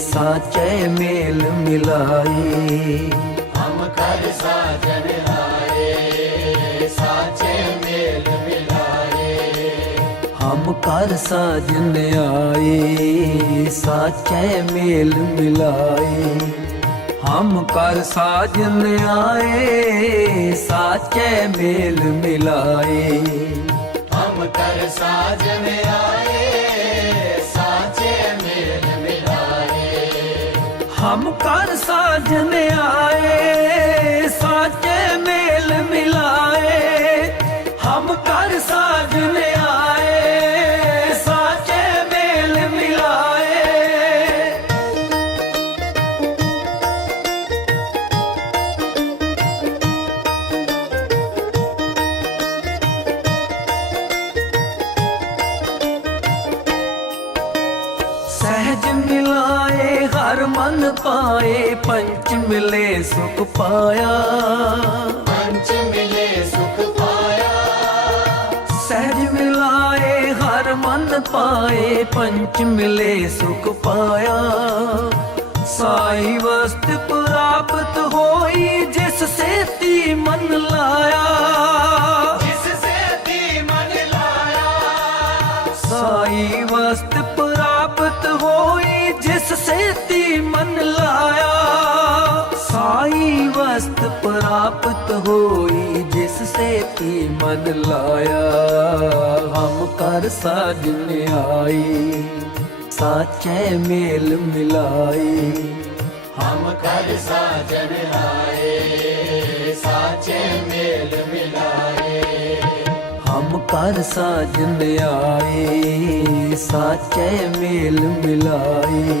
ਸਾਚੇ ਮੇਲ ਮਿਲਾਏ ਹਮ ਕਰ ਸਾਜਨ ਆਏ ਸਾਚੇ ਮੇਲ ਮਿਲਾਏ ਹਮ ਕਰ ਸਾਜਨ ਆਏ ਸਾਚੇ ਮੇਲ ਮਿਲਾਏ ਹਮ ਕਰ ਸਾਜਨ ਆਏ ਸਾਚੇ ਮੇਲ ਮਿਲਾਏ ਹਮ ਕਰ ਸਾਜਨ ਆਏ में आए सहज मिलाए हर मन पाए पंच मिले सुख पाया। पंच मिले सुख पाया। सहज मिलाए हर मन पाए पंच मिले सुख पाया। साई वस्त प्राप्त होई जिससे ती मन लाया ਵਸਤ ਪ੍ਰਾਪਤ ਹੋਈ, ਜਿਸ ਸੇਤੀ ਮਨ ਲਾਇਆ। ਹਮ ਕਰ ਸਾਜਨ ਆਈ ਸਾਚੇ ਮੇਲ ਮਿਲਾਈ। ਹਮ ਕਰ ਸਾਜਨ ਆਏ ਸਾਚੇ ਮੇਲ ਮਿਲਾਏ ਹਮ ਕਰ ਸਾਜਨ ਆਏ ਸਾਚੇ ਮੇਲ ਮਿਲਾਏ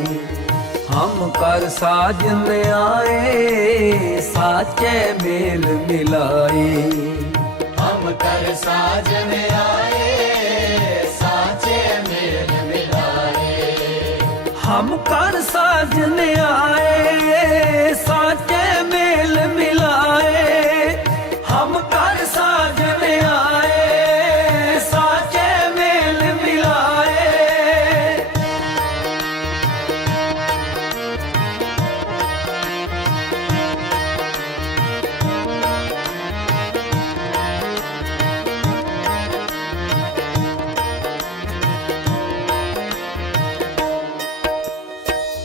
ਹਮ ਕਰ ਸਾਜਨ ਆਏ ਸਾਚੇ ਮੇਲ ਮਿਲਾਏ ਹਮ ਕਰ ਸਾਜਨ ਆਏ ਸਾਚੇ ਮੇਲ ਮਿਲਾਏ ਹਮ ਕਰ ਸਾਜਨ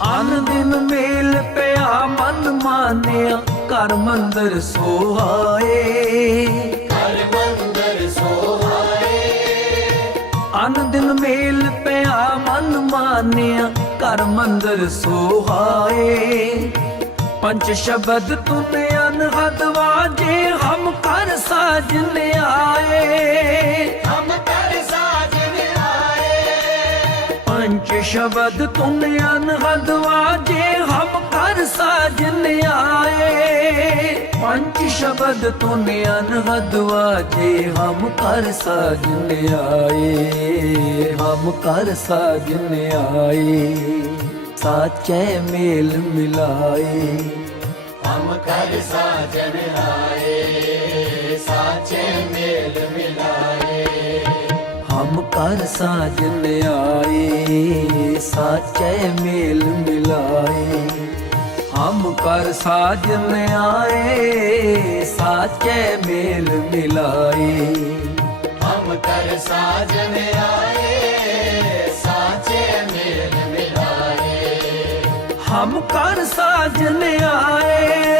ਅਨ ਦਿਨ ਮੇਲ ਪਿਆ ਮਨ ਮਾਨਿਆ ਘਰ ਮੰਦਰ ਸੋਹਾਏ। ਕਰ ਮੰਦਰ ਸੋਹਾਏ। ਅਨ ਦਿਨ ਮੇਲ ਪਿਆ ਮਨ ਮਾਨਿਆ ਘਰ ਮੰਦਰ ਸੋਹਾਏ। ਪੰਜ ਸ਼ਬਦ ਤੁਨ ਅਨਹਦ ਵਾਜੇ ਹਮ ਕਰ ਸਾਜਨ ਆਏ ਹਮ ਕਰ शब्द तुम अनहदवा जे हम कर साजन आए पंच शब्द तुम अनहदवा जे हम कर साजन आए हम कर साजन आए साचे मेल मिलाए हम कर साजन आए साचे मेल मिलाए हम कर साजन आए ਸਾਚੇ ਮੇਲ ਮਿਲਾਏ। ਹਮ ਕਰ ਸਾਜਨ ਆਏ, ਸਾਚੇ ਮੇਲ ਮਿਲਾਏ। ਹਮ ਕਰ ਸਾਜਨ ਆਏ, ਸਾਚੇ ਮੇਲ ਮਿਲਾਏ। ਹਮ ਕਰ ਸਾਜਨ ਆਏ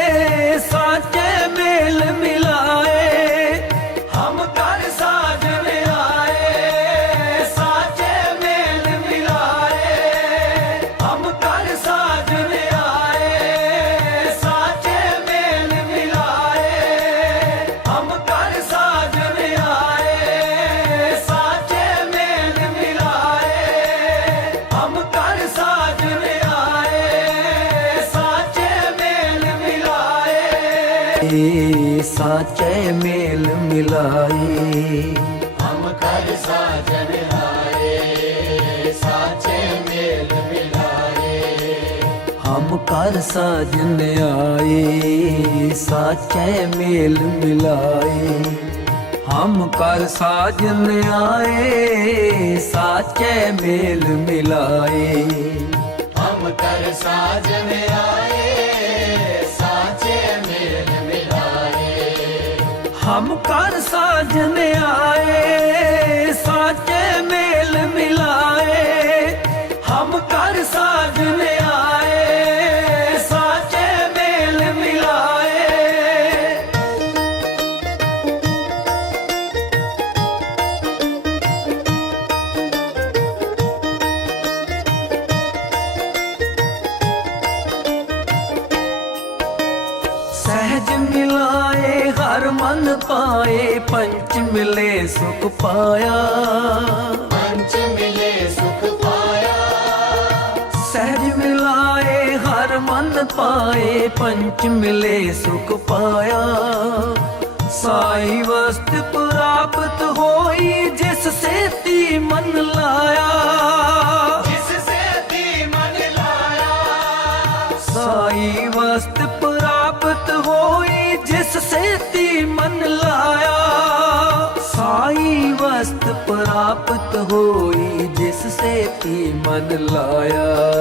ਮਿਲਾਏ ਸਾਚੇ ਮੇਲ ਮਿਲਾਏ। ਹਮ ਕਰ ਸਾਜਨ ਆਏ ਸਾਚੇ ਮੇਲ ਮਿਲਾਏ। ਹਮ ਕਰ ਸਾਜਨ ਆਏ ਸਾਚੇ ਮੇਲ ਮਿਲਾਏ। ਹਮ ਕਰ ਸਾਜਨ ਆਏ ਸਾਚੇ ਮੇਲ ਮਿਲਾਏ। ਹਮ ਸਾਜਨ ਆਏ ਹਮ ਕਰ ਸਾਜਨ ਆਏ ਸਾਚੇ ਹਰ ਮਨ ਪਾਏ ਪੰਚ ਮਿਲੇ ਸੁਖ ਪਾਇਆ ਪੰਚ ਮਿਲੇ ਸੁਖ ਪਾਇਆ ਸਹਿਜ ਮਿਲਾਏ ਹਰ ਮਨ ਪਾਏ ਪੰਚ ਮਿਲੇ ਸੁਖ ਪਾਇਆ ਸਾਈ ਵਸਤ ਪ੍ਰਾਪਤ ਹੋਈ ਜਿਸ ਸੇਤੀ ਮਨ ਲਾਇਆ ਜਿਸ ਸੇ ਤੀ ਮਨ ਲਾਇਆ ਸਾਈ ਵਸਤ ਪ੍ਰਾਪਤ ਪ੍ਰਾਪਤ ਹੋਈ ਜਿਸ ਸੇਤੀ ਮਨ ਲਾਇਆ।